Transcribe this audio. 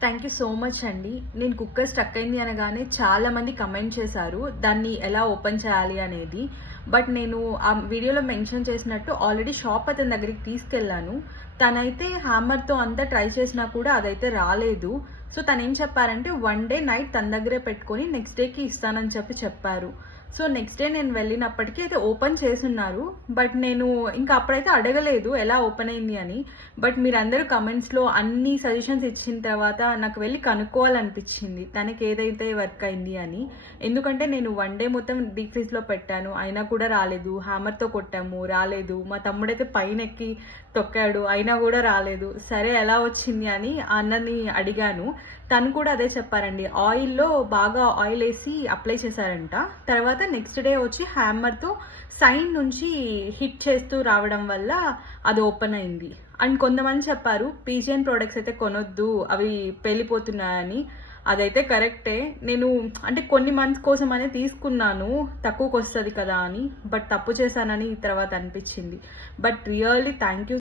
Thank you so much అండి. నేను cooker stuck అయింది అనగానే చాలామంది కమెంట్ చేశారు దాన్ని ఎలా ఓపెన్ చేయాలి అనేది. బట్ నేను ఆ వీడియోలో మెన్షన్ చేసినట్టు ఆల్రెడీ షాప్ అతని దగ్గరికి తీసుకెళ్ళాను. తనైతే హ్యామర్‌తో అంతా ట్రై చేసినా కూడా అదైతే రాలేదు. సో తనేం చెప్పారంటే 1 డే నైట్ తన దగ్గరే పెట్టుకొని నెక్స్ట్ డేకి ఇస్తానని చెప్పారు. సో నెక్స్ట్ డే నేను వెళ్ళినప్పటికీ అయితే ఓపెన్ చేసున్నారు. బట్ నేను ఇంకా అప్పుడైతే అడగలేదు ఎలా ఓపెన్ అయింది అని. బట్ మీరందరూ కమెంట్స్‌లో అన్ని సజెషన్స్ ఇచ్చిన తర్వాత నాకు వెళ్ళి కనుక్కోవాలనిపించింది తనకి ఏదైతే వర్క్ అయింది అని. ఎందుకంటే నేను 1 డే మొత్తం డీప్ ఫ్రీజ్‌లో పెట్టాను. అయినా కూడా రాలేదు. హ్యామర్‌తో కొట్టాము రాలేదు. మా తమ్ముడైతే పైనెక్కి తొక్కాడు. అయినా కూడా రాలేదు. సరే ఎలా వచ్చింది అని ఆ అన్నని అడిగాను. తను కూడా అదే చెప్పారండి. ఆయిల్‌లో బాగా ఆయిల్ ఏసి అప్లై చేశారంట. తర్వాత నెక్స్ట్ డే వచ్చి హ్యామర్‌తో సైడ్ నుంచి హిట్ చేస్తూ రావడం వల్ల అది ఓపెన్ అయింది. అండ్ కొంతమంది చెప్పారు పీజియన్ ప్రొడక్ట్స్ అయితే కొనొద్దు అవి పేలిపోతున్నాయని. అదైతే కరెక్టే. నేను అంటే కొన్ని మంత్స్ కోసమనే తీసుకున్నాను తక్కువకొస్తది కదా అని. బట్ తప్పు చేశానని తర్వాత అనిపించింది. But really thank you